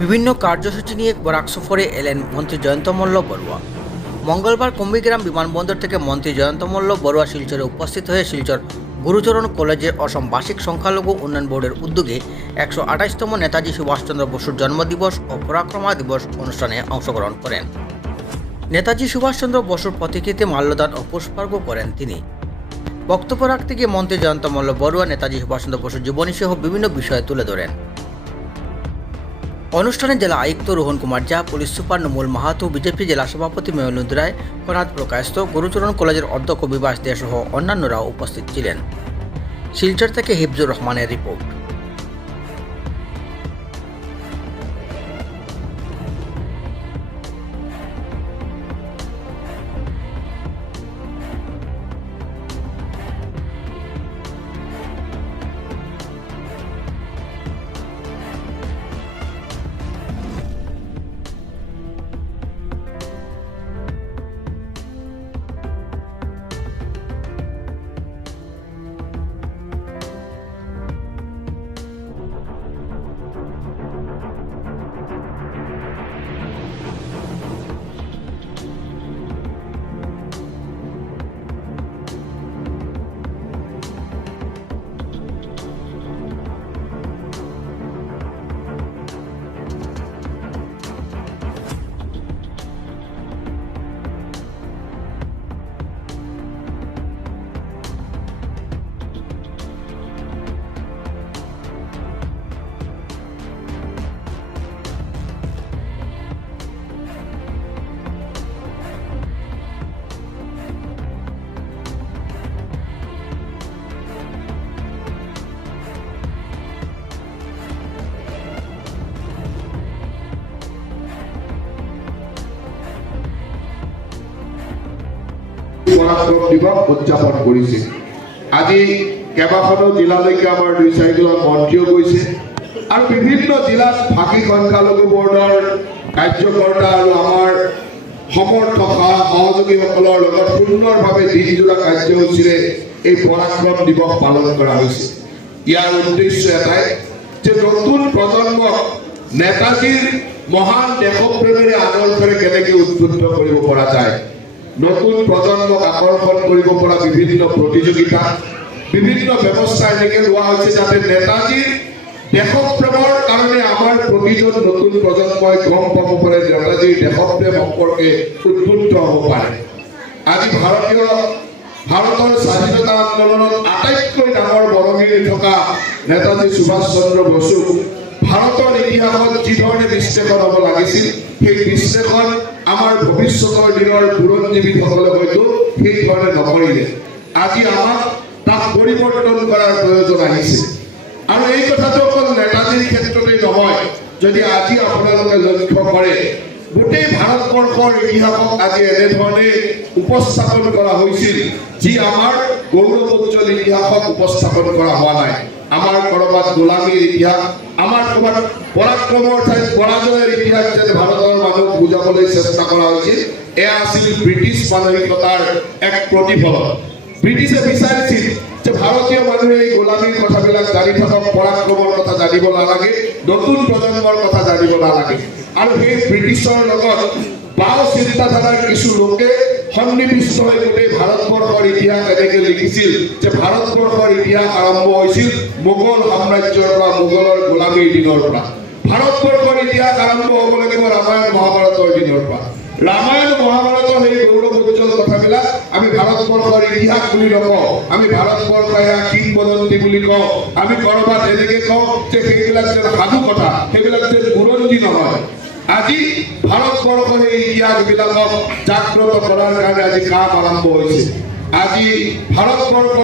বিভিন্ন কার্যসূচি নিয়ে বরাক সফরে এলেন মন্ত্রী জয়ন্ত মল্ল বড়ুয়া। মঙ্গলবার কুম্ভীগ্রাম বিমানবন্দর থেকে মন্ত্রী জয়ন্ত মল্ল বড়ুয়া শিলচরে উপস্থিত হয়ে শিলচর গুরুচরণ কলেজের অসম বার্ষিক সংখ্যালঘু উন্নয়ন বোর্ডের উদ্যোগে 128তম নেতাজি সুভাষচন্দ্র বসুর জন্মদিবস ও পরাক্রমা দিবস অনুষ্ঠানে অংশগ্রহণ করেন। নেতাজি সুভাষচন্দ্র বসুর প্রতিকৃতি মাল্যদান ও পুষ্পার্ঘ করেন তিনি। বক্তব্য রাখতে গিয়ে মন্ত্রী জয়ন্ত মল্ল বড়ুয়া নেতাজি সুভাষচন্দ্র বসুর জীবনী সহ বিভিন্ন বিষয় তুলে ধরেন। অনুষ্ঠানে জেলা আয়ুক্ত রোহন কুমার ঝা, পুলিশ সুপার নমুল মাহাতো, বিজেপি জেলা সভাপতি মেয়নুদ রায়, কনাথ প্রকাশত, গুরুচরণ কলেজের অধ্যক্ষ বিভাস দে সহ অন্যান্যরাও উপস্থিত ছিলেন। শিলচর থেকে হিফজুর রহমানের রিপোর্ট। পরাক্রম দিবস উদযাপন কৰিছে। আজি কেইবাখনো জিলালৈকে আমাৰ 2-4জন মন্ত্ৰীও গৈছে আৰু বিভিন্ন জিলাত ভাষিক সংখ্যালঘু বৰ্ডৰ কাৰ্যকৰ্তা আৰু আমাৰ সমৰ্থক সহযোগীসকলৰ লগত সুন্দৰভাৱে দিনজোৰা কাৰ্যসূচীৰে এই পৰাক্ৰম দিৱস পালন কৰা হৈছে। ইয়াৰ উদ্দেশ্য এটাই যে নতুন প্ৰজন্মক নেতাজীৰ মহান দেশপ্ৰেমেৰে আদৰ্শৰে কেনেকৈ উদ্বুদ্ধ কৰিব পৰা যায়, নতুন প্ৰজন্মক আকৰ্ষণ কৰিব পৰা বিভিন্ন প্ৰতিযোগিতা, বিভিন্ন ব্যৱস্থা এনেকৈ লোৱা হৈছে যাতে নেতাজীৰ দেশপ্ৰেমৰ কাৰণে আমাৰ প্ৰতিজন নতুন প্ৰজন্মই গম পাব পাৰে, নেতাজীৰ দেশপ্ৰেম সম্পৰ্কে উদ্বুদ্ধ হ'ব পাৰে। আজি ভাৰতৰ স্বাধীনতা আন্দোলনত আটাইতকৈ ডাঙৰ বৰঙণি থকা নেতাজী সুভাষ চন্দ্ৰ বসুক ভাৰতৰ ইতিহাসত যিধৰণে বিশ্লেষণ হ'ব লাগিছিল, সেই বিশ্লেষণ আমাৰ ভৱিষ্যতৰ দিনৰ বুৰঞ্জীবিদসকলে হয়তো সেই ধৰণে নকৰিলে। আজি আমাক তাক পৰিৱৰ্তন কৰাৰ প্ৰয়োজন আহিছে। আৰু এই কথাটো অকল নেতাজীৰ ক্ষেত্ৰতেই নহয়, যদি আজি আপোনালোকে লক্ষ্য কৰে গোটেই ভাৰতবৰ্ষৰ ইতিহাসক আজি এনেধৰণে উপস্থাপন কৰা হৈছিল যি আমাৰ গৌৰৱোজ্জ্বল ইতিহাসক উপস্থাপন কৰা হোৱা নাই। আমাৰ ক'ৰবাত গোলামীৰ ইতিহাস, আমাৰ ক'ৰবাত পৰাক্ৰমৰ ঠাইত পৰাজয়ৰ ইতিহাস যেন ভাৰতৰ মানুহক বুজাবলৈ চেষ্টা কৰা হৈছিল, এয়া আছিল ব্ৰিটিছ মানসিকতাৰ এক প্ৰতিফলন। ব্ৰিটিছে বিচাৰিছিল যে ভাৰতীয় মানুহে এই গোলামীৰ কথাবিলাক জানি থাকক, পৰাক্ৰমৰ কথা জানিব নালাগে, নতুন প্ৰজন্মৰ কথা জানিব নালাগে। আৰু সেই ব্ৰিটিছৰ লগত বাও চিন্তাধাৰাৰ কিছু লোকে সন্নিৱিষ্ট হৈ গোটেই ভাৰতবৰ্ষৰ ইতিহাস এনেকৈ লিখিছিল যে ভাৰতবৰ্ষৰ ইতিহাস আৰম্ভ হৈছিল মোগল সাম্ৰাজ্যৰ পৰা, মোগলৰ গোলামীৰ দিনৰ পৰা। ভাৰতবৰ্ষৰ ইতিহাস আৰম্ভ হ'ব লাগিব ৰামায়ণ মহাভাৰতৰ দিনৰ পৰা। ৰামায়ণ মহাভাৰতৰ সেই গৌৰৱোজ্জ্বল কথাবিলাক আমি ভাৰতবৰ্ষৰ ইতিহাস বুলি নকওঁ, আমি ভাৰতবৰ্ষৰ এয়া কিংবদন্তি বুলি কওঁ। আমি ক'ৰবাত এনেকৈ কওঁ যে সেইবিলাক যেন সাধু কথা, সেইবিলাক যেন বুৰঞ্জী নহয়। আজি ভাৰতবৰ্ষৰ এই ইতিহাসবিলাকক জাগ্ৰত কৰাৰ কাৰণে আজি কাম আৰম্ভ হৈছে। আজি ভাৰতবৰ্ষ